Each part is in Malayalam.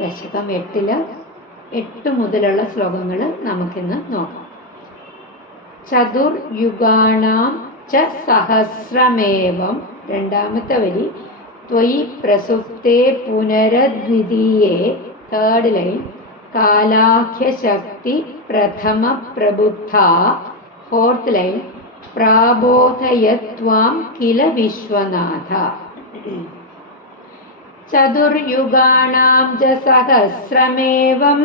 ദശകം 8 മുതലുള്ള ശ്ലോകങ്ങൾ നമുക്കിന്ന് നോക്കാം. ചതുർയുഗാണാം ച സഹസ്രമേവം, രണ്ടാമത്തെ വരി. ത്വയി പ്രസുപ്തേ പുനരദ്വിതീയേ, തേർഡ് ലൈൻ. കാലാഖ്യശക്തി പ്രഥമ പ്രബുദ്ധ, ഫോർത്ത് ലൈൻ. പ്രാബോധയത്വാം കില വിശ്വനാഥ. ചതുർയുഗാണാം ച സഹസ്രമേവം,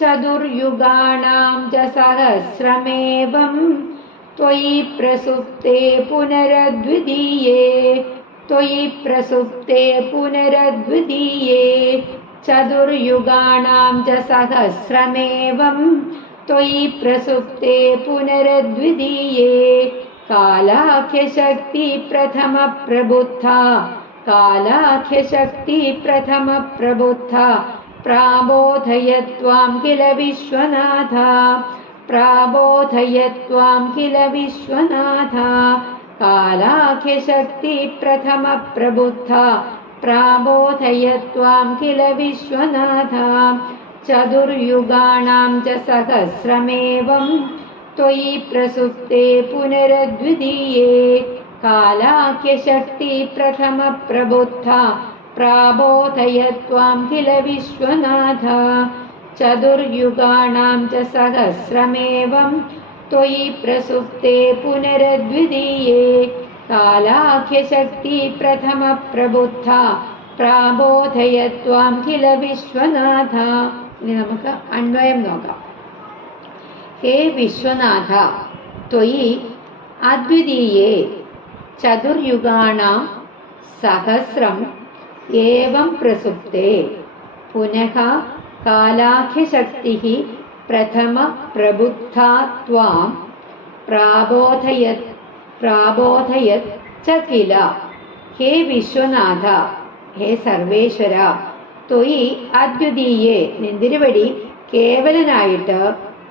ചതുർയുഗാണാം ച സഹസ്രമേവം, ത്വയി പ്രസുപ്തേ പുനരദ്വിതീയേ, ത്വയി പ്രസുപ്തേ പുനരദ്വിതീയേ. ചതുർയുഗാണാം ച സഹസ്രമേവം, ത്വയി പ്രസുപ്തേ പുനരദ്വിതീയേ. കാലാഖ്യശക്തി പ്രഥമ പ്രബുദ്ധ, കാലാഖ്യശക്തി പ്രഥമ പ്രബുദ്ധ. പ്രാബോധയത്വാം കില വിശ്വനാഥ, പ്രാബോധയത്വാം കില വിശ്വനാഥ. കാലാഖ്യശക്തി പ്രഥമ പ്രബുദ്ധ, പ്രാബോധയത്വാം കില വിശ്വനാഥ. ചതുർയുഗാണാം ച സഹസ്രമേവം, ത്വയി പ്രസുപ്തേ പുനരദ്വിതീയേ. കാലാഖ്യശക്തി പ്രഥമ പ്രബുദ്ധ, പ്രാബോധയത്വാം കില വിശ്വനാഥ. ചതുർയുഗാണാം ച സഹസ്രമേവം, ത്വയി പ്രസുപ്തേ പുനരദ്വിതീയേ. കാലാഖ്യശക്തി പ്രഥമ പ്രബുദ്ധ, പ്രാബോധയത്വാം കില വിശ്വനാഥ. ഇനി നമുക്ക് അന്വയം നോക്കാം. ഹേ വിശ്വനാഥ, ത്വയി അദ്വിതീയേ ചതുർയുഗാണാം സഹസ്രം ഏവം പ്രസുപ്തേ പുനഃ കാലാഖ്യശക്തിഃ പ്രഥമ പ്രബുദ്ധാ ത്വാം പ്രാബോധയത് ച കില. ഹേ വിശ്വനാഥ, ഹേ സർവേശ്വര, ത്വയി അദ്വിതീയേ, നിന്തിരുവടി കേവലനായിട്ട്,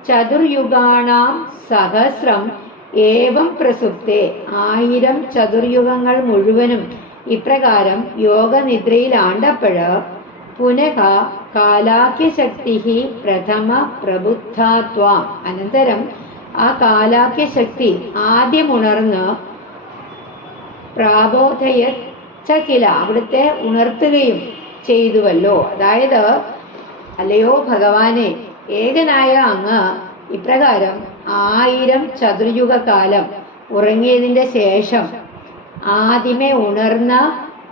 ചതുർയുഗാണാം സഹസ്രം ഏവം പ്രസുപ്തേ, 1000 ചതുർയുഗങ്ങൾ മുഴുവനും ഇപ്രകാരം യോഗനിദ്രയിലാണ്ടപ്പോഴ്, പുനഃ കാലാഖ്യശക്തി പ്രഥമ പ്രബുദ്ധാത്വാം, അനന്തരം ആ കാലാഖ്യശക്തി ആദ്യം ഉണർന്ന്, പ്രാബോധയത് ച കില, അവിടുത്തെ ഉണർത്തുകയും ചെയ്തുവല്ലോ. അതായത്, അല്ലയോ ഭഗവാനെ, ഏകനായ അങ്ങ് ഇപ്രകാരം 1000 ചതുർയുഗ കാലം ഉറങ്ങിയതിൻ്റെ ശേഷം ആദ്യമേ ഉണർന്ന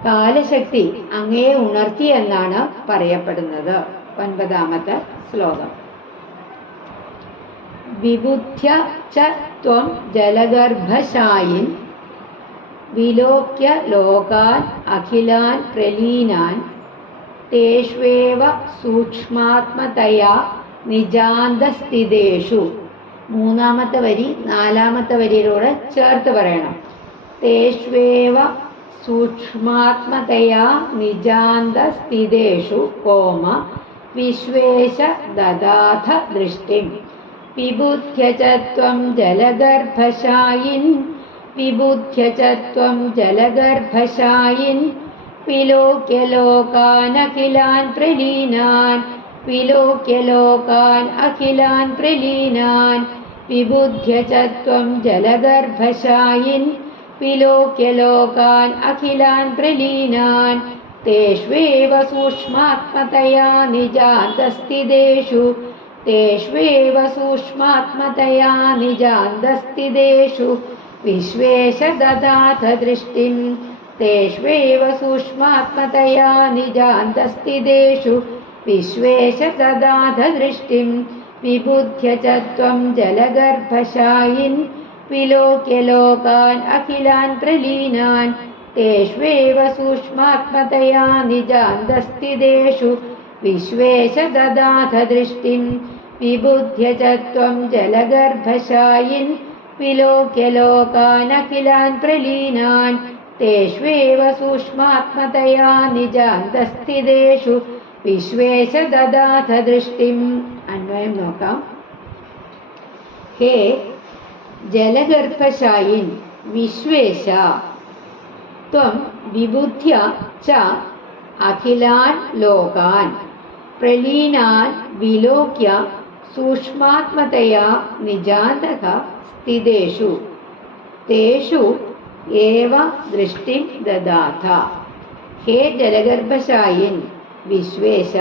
കാലശക്തി അങ്ങയെ ഉണർത്തി എന്നാണ് പറയപ്പെടുന്നത്. 9ാമത്തെ ശ്ലോകം. വിബുദ്ധ്യ ച ത്വം ജലഗർഭശായിൻ, വിലോക്യ ലോകാൻ അഖിലാൻ പ്രലീനാൻ, തേഷ്വേവ സൂക്ഷ്മാത്മതയാ നിജാന്തസ്ഥിതേഷു. 3ാമത്തെ വരി 4ാമത്തെ വരിയിലൂടെ ചേർത്ത് പറയണം. തേഷ്വേവ സൂക്ഷ്മാത്മതയാ നിജാന്തസ്ഥിതേഷു കോമ വിശ്വേശ ദദാഥ ദൃഷ്ടിം. വിബുദ്ധ്യ ച ത്വം ജലഗർഭശായിൻ, വിബുദ്ധ്യ ച ത്വം ജലഗർഭശായിൻ, വിലോക്യ ലോകാൻ അഖിലാൻ പ്രലീനാൻ, വിലോക്യ ലോകാൻ അഖിലാൻ പ്രലീനാൻ. വിബുദ്ധ്യ ച ത്വം ജലഗർഭശായിൻ, വിലോക്യ ലോകാൻ അഖിലാൻ പ്രലീനാൻ. തേഷ്വേവ സൂക്ഷ്മാത്മതയാ നിജാന്തസ്ഥിതേഷു, തേഷ്വേവ സൂക്ഷ്മാത്മതയാ നിജാന്തസ്ഥിതേഷു വിശ്വേശ ദദാഥ ദൃഷ്ടിം. തേഷ്വേവ സൂക്ഷ്മാത്മതയാ നിജാന്തസ്ഥിതേഷു വിശ്വേശ ദദാഥ ദൃഷ്ടിം. വിബുദ്ധ്യ ച ത്വം ജലഗർഭശായിൻ, വിലോക്യ ലോകാൻ അഖിലാൻ പ്രലീനാൻ. തേഷ്വേവ സൂക്ഷ്മാത്മതയാ നിജാന്തസ്ഥിതേഷു വിശ്വേശ ദദാഥ ദൃഷ്ടിം. വിബുദ്ധ്യ ച ത്വം ജലഗർഭശായിൻ, വിലോക്യ ലോകാൻ അഖിലാൻ പ്രലീനാൻ. തേഷ്വേവ സൂക്ഷ്മാത്മതയാ നിജാന്തസ്ഥിതേഷു വിശ്വേശ ദദാഥ ദൃഷ്ടിം. അന്വയം നോക്കാം. ഹേ ജലഗർഭശായിൻ വിശ്വേശ, ത്വം വിബുദ്ധ്യ ച അഖിലാൻ ലോകാൻ പ്രലീനാൻ വിലോക്യ സൂക്ഷ്മാത്മതയാ നിജാന്തക സ്ഥിതേഷു തേഷു ഏവ ദൃഷ്ടിം ദദാഥ. ഹേ ജലഗർഭശായിൻ വിശ്വേശ,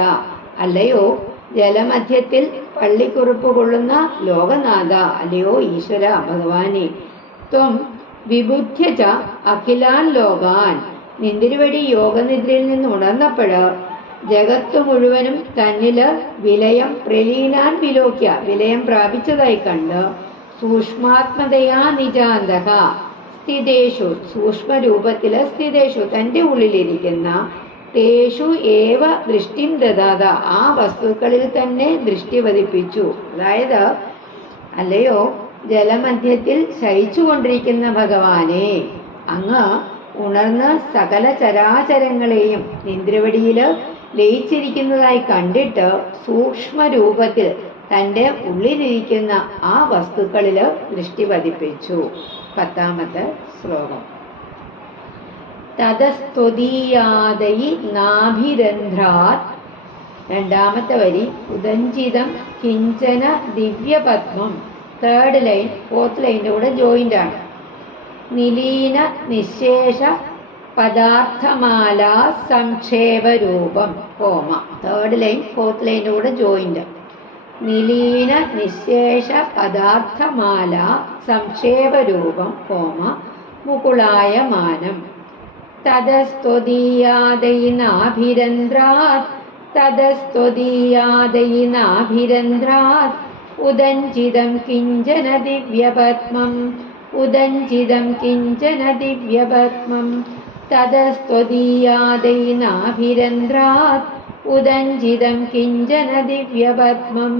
അല്ലയോ ജലമധ്യത്തിൽ പള്ളിക്കുറിപ്പ് കൊള്ളുന്ന ലോകനാഥ, അല്ലയോ ഈശ്വര ഭഗവാനെ, ത്വം വിബുദ്ധ്യ ച അഖിലാൻ ലോകാൻ, നിന്തിരുവടി യോഗനിദ്രയിൽ നിന്ന് ഉണർന്നപ്പോഴ് ജഗത്തു മുഴുവനും തന്നില് വിലയം പ്രലീനാൻ വിലോക്യ, വിലയം പ്രാപിച്ചതായി കണ്ട് സൂക്ഷ്മാത്മതയാ നിജാന്തക സ്ഥിതേഷു, സൂക്ഷ്മരൂപത്തില് സ്ഥിതേഷു, തൻ്റെ ഉള്ളിലിരിക്കുന്ന തേഷു ഏവ ദൃഷ്ടിം ദദാത, ആ വസ്തുക്കളിൽ തന്നെ ദൃഷ്ടി പതിപ്പിച്ചു. അതായത് അല്ലയോ ജലമധ്യത്തിൽ ശയിച്ചുകൊണ്ടിരിക്കുന്ന ഭഗവാനെ, അങ്ങ് ഉണർന്ന് സകല ചരാചരങ്ങളെയും നിന്ദ്രവടിയില് ലയിച്ചിരിക്കുന്നതായി കണ്ടിട്ട് സൂക്ഷ്മരൂപത്തിൽ തൻ്റെ ഉള്ളിലിരിക്കുന്ന ആ വസ്തുക്കളില് ദൃഷ്ടി പതിപ്പിച്ചു. 10ാമത്തെ ശ്ലോകം. തതസ്ത്വദീയാദൈ നാഭിരന്ധ്രാത്, 2ാമത്തെ വരി ഉദഞ്ചിതം കിഞ്ചന ദിവ്യപത്മം, 3rd ലൈൻ 4th ലൈൻ്റെ കൂടെ ജോയിൻ്റ് ആണ്. നിലീന നിശേഷ പദാർത്ഥമാല സംക്ഷേപരൂപം കോമ, 3rd ലൈൻ 4th ലൈൻ്റെ കൂടെ ജോയിൻ്റ്. നിലീന നിശേഷ പദാർത്ഥമാല സംക്ഷേപരൂപം കോമ മുകുളായമാനം. തതസ്ത്വദീയാദൈനാഭിരന്ധ്രാത്, തതസ്ത്വദീയാദൈനാഭിരന്ധ്രാത് ഉദഞ്ചിതം കിഞ്ചന ദിവ്യപത്മം, ഉദഞ്ചിതം കിഞ്ചന ദിവ്യപത്മം. തതസ്ത്വദീയാദൈനാഭിരന്ധ്രാത് ഉദഞ്ചിതം കിഞ്ചന ദിവ്യപത്മം,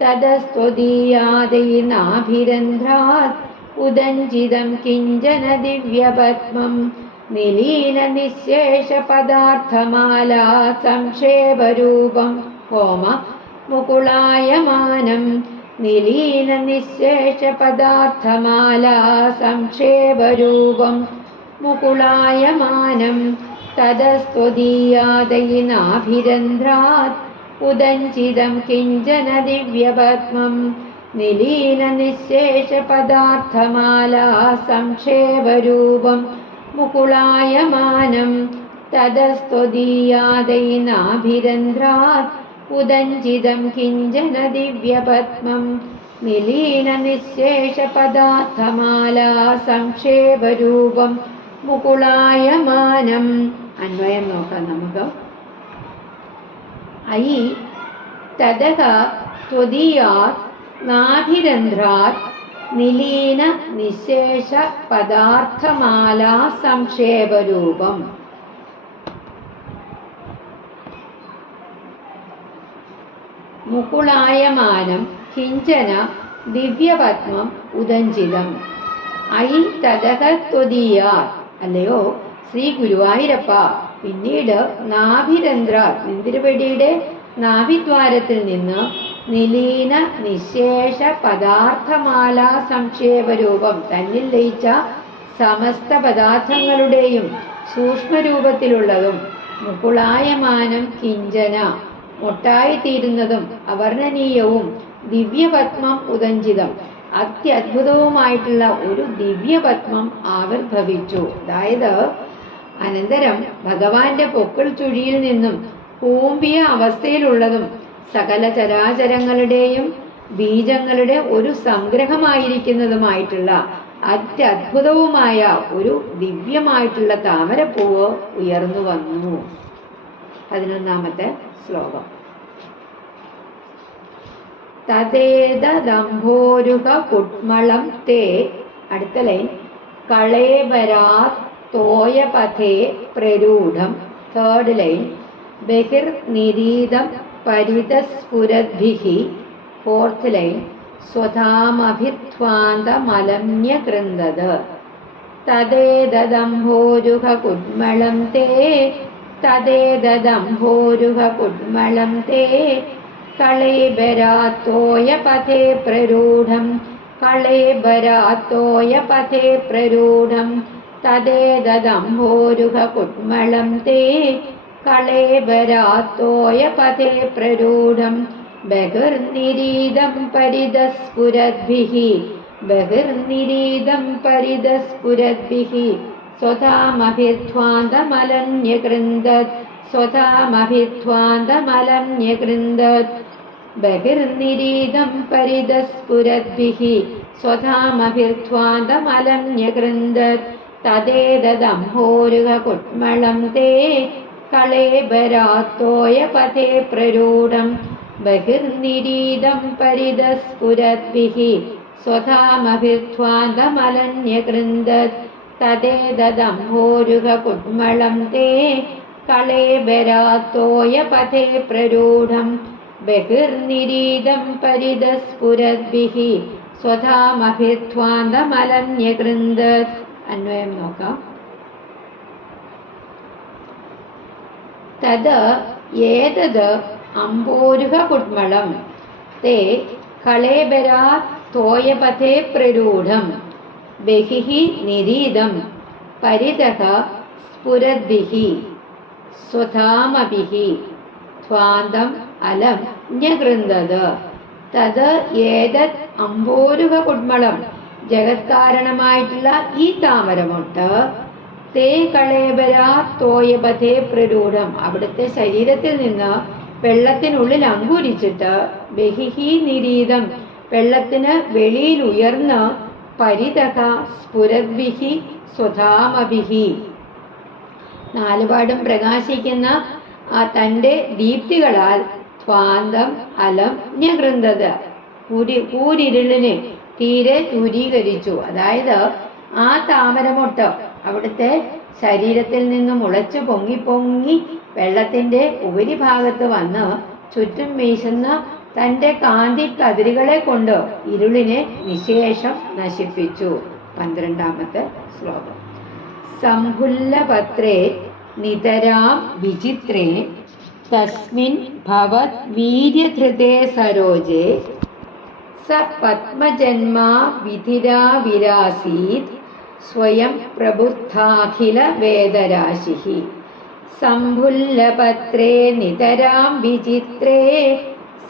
തതസ്ത്വദീയാദൈനാഭിരന്ധ്രാത് ഉദഞ്ചിതം കിഞ്ചന ദിവ്യപത്മം. നിലീന നിശേഷ പദാർത്ഥമാല സംക്ഷേപരൂപം കോമ മുകുളായമാനം. നിലീന നിശേഷ പദാർത്ഥമാല സംക്ഷേപരൂപം മുകുളായമാനം. തതസ്ത്വദീയാദൈനാഭിരന്ധ്രാത് ഉദഞ്ചിതം കിഞ്ചന ദിവ്യപത്മം. നിലീന നിശേഷ പദാർത്ഥമാല സംക്ഷേപരൂപം മുകുളായമാനം. തതസ്ത്വദീയാദൈനാഭിരന്ധ്രാത് ഉദഞ്ചിതം കിഞ്ചന ദിവ്യപത്മം. നിലീന നിശേഷ പദാർത്ഥമാല സംക്ഷേപരൂപം മുകുളായമാനം. അന്വയം നോക്കാം നമുക്ക്. ഐ തദക ത്വദീയാത് നാഭിരന്ധ്രാത് നിലീന നിശേഷ പദാർത്ഥമാല സംക്ഷേപരൂപം. മുകുളായമാനം കിഞ്ചന ദിവ്യപത്മം ഉദഞ്ചിതം. ഐ തദക ത്വദീയാത്, അല്ലയോ ശ്രീ ഗുരുവായൂരപ്പ, പിന്നീട് നാഭിരന്ധ്രാത്, നിന്തിരുവടിയുടെ നാഭിദ്വാരത്തിൽ നിന്ന് നിലീന നിശേഷ പദാർത്ഥമാല സംക്ഷേപരൂപം, തന്നിൽ ലയിച്ച സമസ്ത പദാർത്ഥങ്ങളുടെയും സൂക്ഷ്മരൂപത്തിലുള്ളതും മുകുളായമാനം കിഞ്ചന മൊട്ടായിത്തീരുന്നതും അവർണ്ണനീയവും ദിവ്യപത്മം ഉദഞ്ചിതം അത്യത്ഭുതവുമായിട്ടുള്ള ഒരു ദിവ്യപത്മം ആവിർഭവിച്ചു. അതായത് അനന്തരം ഭഗവാന്റെ പൊക്കിൾ ചുഴിയിൽ നിന്നും കൂമ്പിയ അവസ്ഥയിലുള്ളതും സകല ചരാചരങ്ങളുടെയും ബീജങ്ങളുടെ ഒരു സംഗ്രഹമായിരിക്കുന്നതുമായിട്ടുള്ള അത്യത്ഭുതവുമായ ഒരു ദിവ്യമായിട്ടുള്ള താമരപ്പൂവ് ഉയർന്നു വന്നു. 11ാമത്തെ ശ്ലോകം. തദേദംഭോരുഹ കുട്മളം തേ, അടുത്ത ലൈൻ കളേബരാത് തോയപഥേ പ്രരൂഢം, 3rd ലൈൻ ബഹിർ നിരീതം പരിതസ്ഫുരദ്ഭിഹി, 4th ലൈൻ സ്വധാമഭിധ്വാന്തമലമ്യകൃന്ദത്. തദേദംഭോരുഹ കുട്മളം തേ, തദേദംഭോരുഹ കുട്മളം തേ കളേബരാത്തോയപഥേ പ്രരൂഢം, കളേബരാത്തോയപഥേ പ്രരൂഢം. തദേദംഭോരുഹ കുട്മളം തേ, കളേബരാത്തോയപഥേ പ്രരൂഢം ബഹിർനിരീതം പരിതസ്ഫുരദ്ഭിഃ ബഹിർനിരീതം പരിതസ്ഫുരദ്ഭിഃ സ്വധാമഭിധ്വാന്തമലന്യകൃന്ദത് സ്വധാമഭിധ്വാന്തമലന്യകൃന്ദത് ബഹിർനിരീതം പരിതസ്ഫുരദ്ഭിഃ സ്വധാമഭിധ്വാന്തമലന്യകൃന്ദത് തദേതദംഭോരുഹകുട്മളം തേ കളേബരാത്തോയപഥേ പ്രരൂഢം ബഹിർനിരീതം പരിതസ്ഫുരദ്ഭിഃ സ്വധാമഭിധ്വാന്തമലന്യകൃന്ദത് തദേതദംഭോരുഹകുട്മളം തേ കളേബരാത്തോയപഥേ പ്രരൂഢം ബഹിർനിരീതം പരിതസ്ഫുരദ്ഭിഃ സ്വധാമഭിധ്വാന്തമലന്യകൃന്ദത്. അന്വയം നോക്കാം. തത് ഏതത് അംബോരുഹകുട്മളം തേ കളേബരാത് തോയപഥേ പ്രരൂഢം ബഹിഃ നിരീതം പരിതഃ സ്ഫുരദ്ഭിഃ സ്വധാമഭിഃ ധ്വാന്തം അലം ന്യകൃന്ദത്. തത് ഏതത് അംബോരുഹകുട്മളം ജഗത്കാരണമായിട്ടുള്ള ഈ താമരമൊട്ട് തേ കളേബരാത് തോയപഥേ പ്രരൂഢം അവിടുത്തെ ശരീരത്തിൽ നിന്ന് വെള്ളത്തിനുള്ളിൽ അങ്കുരിച്ചിട്ട് ബഹിഃ നിരീതം വെള്ളത്തിന് വെളിയിൽ ഉയർന്ന് പരിതഃ സ്ഫുരദ്ഭിഃ സ്വധാമഭിഃ നാലുപാടും പ്രകാശിക്കുന്ന ആ തൻ്റെ ദീപ്തികളാൽ ധ്വാന്തം അലം ന്യകൃന്ദത് കൂരിരുളിനെ തീരെ ദൂരീകരിച്ചു. അതായത് ആ താമരമൊട്ട് അവിടുത്തെ ശരീരത്തിൽ നിന്നും മുളച്ചു പൊങ്ങി പൊങ്ങി വെള്ളത്തിന്റെ ഉപരിഭാഗത്ത് വന്ന് ചുറ്റും വീശുന്ന തന്റെ കാന്തി കതിരുകളെ കൊണ്ട് ഇരുളിനെ നിശേഷം നശിപ്പിച്ചു. 12ാമത്തെ ശ്ലോകം. സംഭുല്ലപത്രേ നിതരാം വിചിത്രേ തസ്മിൻ ഭവത് വീര്യധൃതേ സരോജേ സ പത്മജന്മാ വിധിരാ വിരാസീത് സ്വയം പ്രബുദ്ധാഖില വേദരാശിഃ. സംഭുല്ലപത്രേ നിതരാം വിചിത്രേ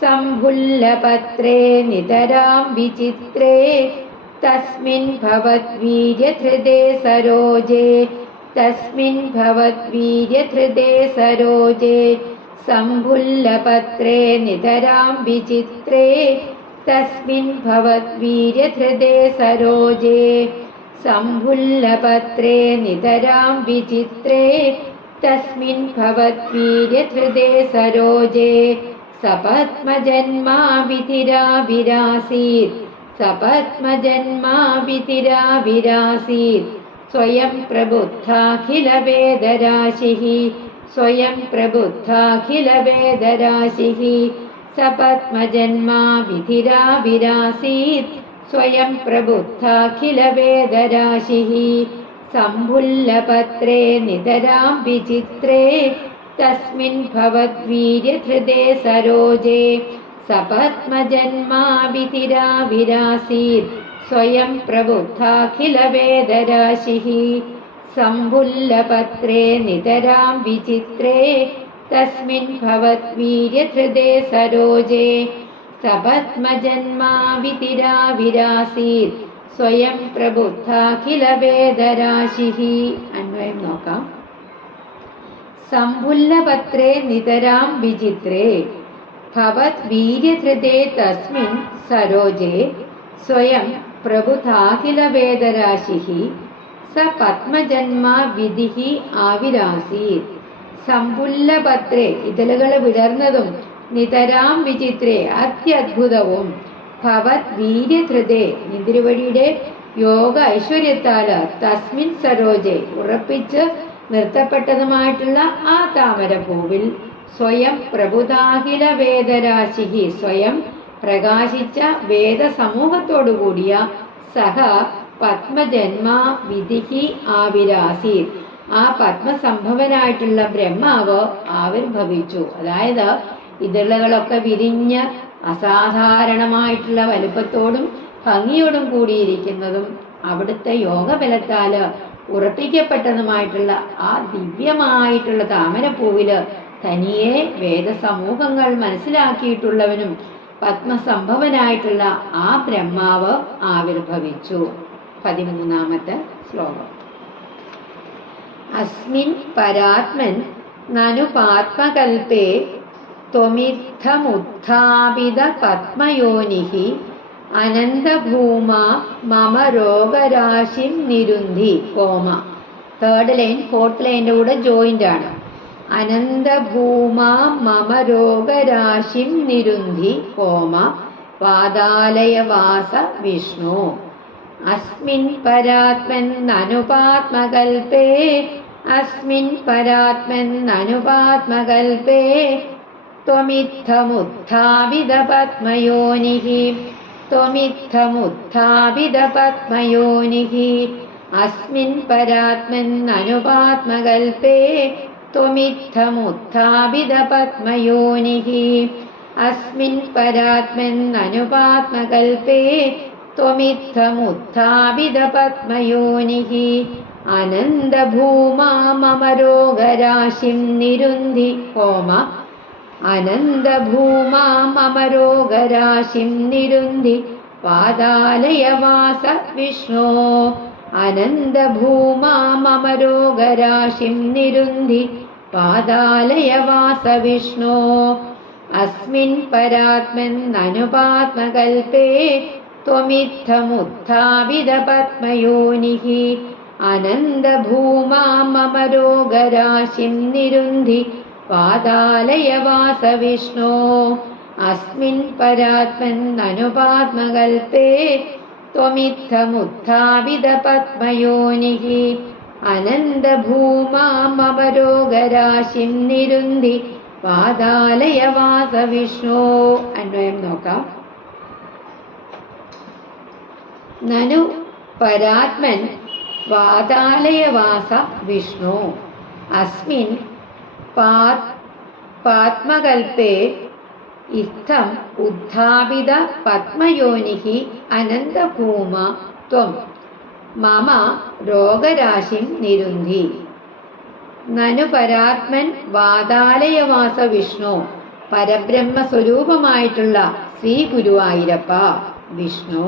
സംഭുല്ലപത്രേ നിതരാം വിചിത്രേ തസ്മിൻ ഭവത് വീര്യധൃതേ സരോജേ തസ്മിൻ ഭവത് വീര്യധൃതേ സരോജേ സംഭുല്ലപത്രേ നിതരാം വിചിത്രേ തസ്മിൻ ഭവത് വീര്യധൃതേ സരോജേ സംഭുല്ലപത്രേ നിതരാം വിചിത്രേ തസ്മിൻ ഭവത് വീര്യധൃതേ സരോജേ സപത്മജന്മാ വിധിരാ വിരാസീത് സപത്മജന്മാ വിധിരാ വിരാസീത് സ്വയം പ്രബുദ്ധാഖില വേദരാശിഃ സ്വയം പ്രബുദ്ധാഖില വേദരാശിഃ സപത്മജന്മാ വിധിരാ വിരാസീത് സ്വയം പ്രബുദ്ധാഖില വേദരാശിഃ സംഭുല്ലപത്രേ നിതരാം വിചിത്രേ തസ്മിൻ ഭവത് വീര്യധൃതേ സരോജേ സപത്മജന്മാ വിധിരാ വിരാസീത് സ്വയം പ്രബുദ്ധാഖില വേദരാശിഃ സംഭുല്ലപത്രേ നിതരാം വിചിത്രേ തസ്മിൻ ഭവത് വീര്യധൃതേ സരോജേ സപത്മജന്മാ വിധിരാ വിരാസീത് സ്വയം പ്രബുദ്ധാഖില വേദരാശിഃ. അന്വയം നോക്കാം. സംഭുല്ലപത്രേ നിതരാം വിചിത്രേ ഭവത് വീര്യധൃതേ തസ്മിൻ സരോജേ സ്വയം പ്രബുദ്ധാഖില വേദരാശിഃ സ പത്മജന്മാ വിധിഃ ആവിരാസീത്. സംഭുല്ലപത്രേ ഇതളുകൾ വിടർന്നതും നിതരാം വിചിത്രേ അത്യദ്ഭുതവും ഭവത് വീര്യധൃതേ നിതിരുവഴിയുടെ യോഗ ഐശ്വര്യത്താല് തസ്മിൻ സരോജെ ഉറപ്പിച്ച് നിർത്തപ്പെട്ടതുമായിട്ടുള്ള ആ താമരപ്പൂവിൽ സ്വയം പ്രബുധാഖില വേദരാശിഃ സ്വയം പ്രകാശിച്ച വേദസമൂഹത്തോടുകൂടിയ സഹ പത്മജന്മാ വിധിഃ ആവിരാസീത് ആ പത്മസംഭവനായിട്ടുള്ള ബ്രഹ്മാവ് ആവിർഭവിച്ചു. അതായത് ഇതളുകളൊക്കെ വിരിഞ്ഞ് അസാധാരണമായിട്ടുള്ള വലുപ്പത്തോടും ഭംഗിയോടും കൂടിയിരിക്കുന്നതും അവിടുത്തെ യോഗബലത്താല് ഉറപ്പിക്കപ്പെട്ടതുമായിട്ടുള്ള ആ ദിവ്യമായിട്ടുള്ള താമരപ്പൂവില് തനിയെ വേദസമൂഹങ്ങൾ മനസ്സിലാക്കിയിട്ടുള്ളവനും പത്മസംഭവനായിട്ടുള്ള ആ ബ്രഹ്മാവ് ആവിർഭവിച്ചു. 13ാമത്തെ ശ്ലോകം. അസ്മിൻ പരാത്മൻ നനു പാത്മകൽപേ ത്വമിത്തമുത്ഥാപിത പത്മയോനിഹി അനന്തഭൂമാ മമ രോഗരാശിം നിരുന്ധി കോമ. 3rd ലൈൻ 4th ലൈൻ്റെ കൂടെ ജോയിന്റ് ആണ്. അനന്തഭൂമാ മമ രോഗരാശിം നിരുന്ധി കോമ പാതാലയവാസ വിഷ്ണു. അസ്മിൻ പരാത്മൻ നനുപാത്മകൽപേ അസ്മിൻ പരാത്മൻ നനുപാത്മകൽപേ ത്വമിത്തമുത്ഥാപിത പത്മയോനിഹി ത്വമിത്തമുത്ഥാപിത പത്മയോനിഹി. അസ്മിൻ പരാത്മൻ നനുപാത്മകൽപേ ത്വമിത്തമുത്ഥാപിത പത്മയോനിഹി. അസ്മിൻ പരാത്മൻ നനുപാത്മകൽപേ ത്വമിത്തമുത്ഥാപിത പത്മയോനിഹി. അനന്തഭൂമാ മമ രോഗരാശിം നിരുന്ധി കോമ അനന്തഭൂമാ മമ രോഗരാശിം നിരുന്ധി പാതാലയവാസ വിഷ്ണോ. അനന്തഭൂമാ മമ രോഗരാശിം നിരുന്ധി പാതാലയവാസ വിഷ്ണോ. അസ്മിൻ പരാത്മൻ നനുപാത്മകൽപേ ത്വമിത്തമുത്ഥാപിത പത്മയോനിഹി. അനന്തഭൂമാ മമ രോഗരാശിം നിരുന്ധി പാതാലയവാസ വിഷ്ണോ. അസ്മിൻ പരാത്മൻ നനുപാത്മകൽപേ ത്വമിത്തമുത്ഥാപിത പത്മയോനിഹി. അനന്തഭൂമാ മമ രോഗരാശിം നിരുന്ധി പാതാലയവാസ വിഷ്ണോ. അന്വയം നോക്കാം. നനു പരാത്മൻ പാതാലയവാസ വിഷ്ണു. അസ്മിൻ പാത്മകൽപേ ഇത്തം ഉദ്ധാപിത പത്മയോനിഹി അനന്തഭൂമ ത്വം മമ രോഗരാശിം നിരുന്ധി. നനു പരാത്മൻ വാതാലയവാസ വിഷ്ണു. പരബ്രഹ്മസ്വരൂപമായിട്ടുള്ള ശ്രീ ഗുരുവായൂരപ്പ വിഷ്ണു.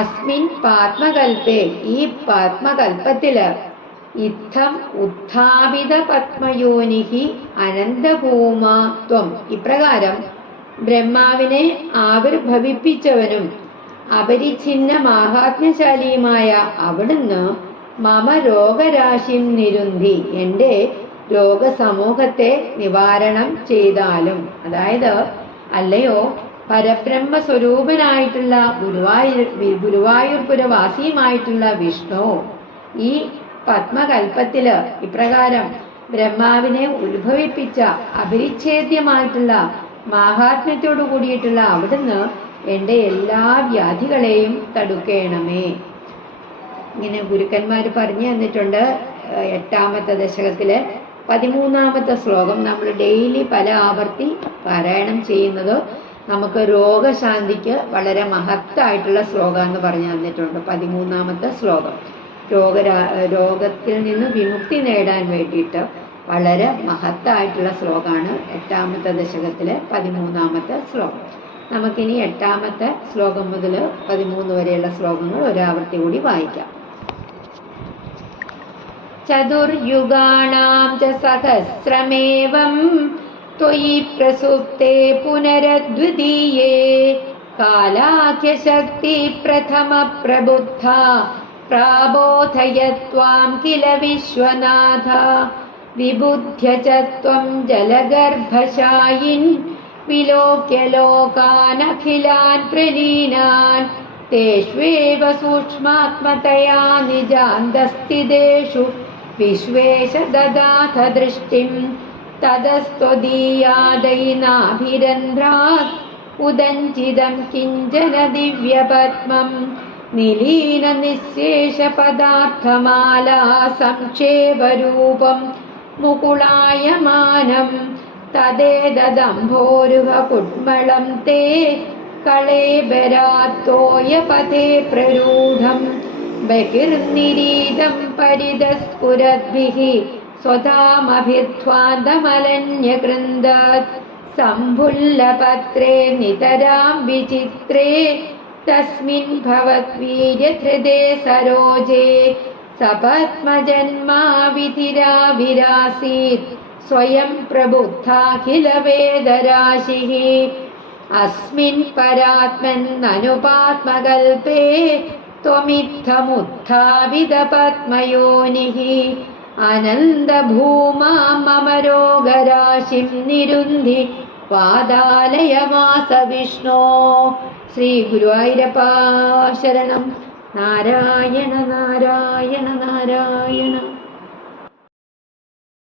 അസ്മിൻ പാത്മകൽപേ ഈ പാത്മകൽപ്പത്തില് ഇത്തം ഉത്ഥാപിത പത്മയോനിഹി അനന്തഭൂമ ത്വം ഇപ്രകാരം ബ്രഹ്മാവിനെ ആവിർഭവിപ്പിച്ചവനും അപരിച്ഛിന്ന മാഹാത്മ്യശാലിയുമായ അവിടുന്ന് മമ രോഗരാശിം നിരുന്ധി എൻ്റെ രോഗസമൂഹത്തെ നിവാരണം ചെയ്താലും. അതായത് അല്ലയോ പരബ്രഹ്മ സ്വരൂപനായിട്ടുള്ള ഗുരുവായൂർപുരവാസിയുമായിട്ടുള്ള വിഷ്ണു, ഈ പത്മകൽപ്പത്തില് ഇപ്രകാരം ബ്രഹ്മാവിനെ ഉത്ഭവിപ്പിച്ച അപരിച്ഛേദ്യമായിട്ടുള്ള മാഹാത്മ്യത്തോടു കൂടിയിട്ടുള്ള അവിടുന്ന് എൻ്റെ എല്ലാ വ്യാധികളെയും തടുക്കേണമേ. ഇങ്ങനെ ഗുരുക്കന്മാർ പറഞ്ഞു തന്നിട്ടുണ്ട്. 8ാമത്തെ ദശകത്തിലെ 13ാമത്തെ ശ്ലോകം നമ്മൾ ഡെയിലി പല ആവർത്തി പാരായണം ചെയ്യുന്നത് നമുക്ക് രോഗശാന്തിക്ക് വളരെ മഹത്തായിട്ടുള്ള ശ്ലോകം എന്ന് പറഞ്ഞു തന്നിട്ടുണ്ട്. 13ാമത്തെ ശ്ലോകം രോഗത്തിൽ നിന്ന് വിമുക്തി നേടാൻ വേണ്ടിയിട്ട് വളരെ മഹത്തായിട്ടുള്ള ശ്ലോകമാണ് 8ാമത്തെ ദശകത്തിലെ 13ാമത്തെ ശ്ലോകം. നമുക്കിനി 8ാമത്തെ ശ്ലോകം മുതൽ 13 വരെയുള്ള ശ്ലോകങ്ങൾ ഒരാവർത്തി കൂടി വായിക്കാം. ചതുർയുഗാണാം ച സഹസ്രമേവം ത്വയി പ്രസുപ്തേ പുനരദ്വിതീയേ കാലാഖ്യശക്തി പ്രഥമ പ്രബുദ്ധ പ്രാബോധയത്വാം കില വിശ്വനാഥ വിബുദ്ധ്യ ച ത്വം ജലഗർഭശായിൻ വിലോക്യ ലോകാനഖിലാൻ പ്രലീനാൻ തേഷ്വേവ സൂക്ഷ്മാത്മതയാ നിജാന്തസ്ഥിതേഷു വിശ്വേശ ദദാഥ ദൃഷ്ടിം തതസ്ത്വദീയാദൈനാഭിരന്ധ്രാത് ഉദഞ്ചിതം കിഞ്ചന ദിവ്യപത്മം നിലീന നിശേഷ പദാർത്ഥമാലാ സംക്ഷേപരൂപം മുകുളായമാനം തദേദംഭോരുഹ കുട്മളം തേ കളേബരാത്തോയ പഥേ പ്രരൂഢം ബഹിർനിരീതം പരിതസ്ഫുരദ്ഭിः സ്വധാമഭിധ്വാന്തമലന്യകൃന്ദാത് സംഭുല്ലപത്രേ നിതരാം വിചിത്രേ തസ്മിൻ ഭവദ്വീര്യധൃതേ സരോജേ സപത്മജന്മാ വിധിരാവിരാസീത് സ്വയം പ്രബുദ്ധാഖിലവേദരാശിः അസ്മിൻ പരാത്മന്നനുപാത്മകൽപേ ത്വമിത്തമുത്ഥാവിതപത്മയോനിः അനന്തഭൂമാം മമ രോഗരാശിം നിരുന്ധി പാദാലയവാസ വിഷ്ണോ. ശ്രീ ഗുരുവായൂരപ്പ ശരണം. നാരായണ നാരായണ നാരായണ.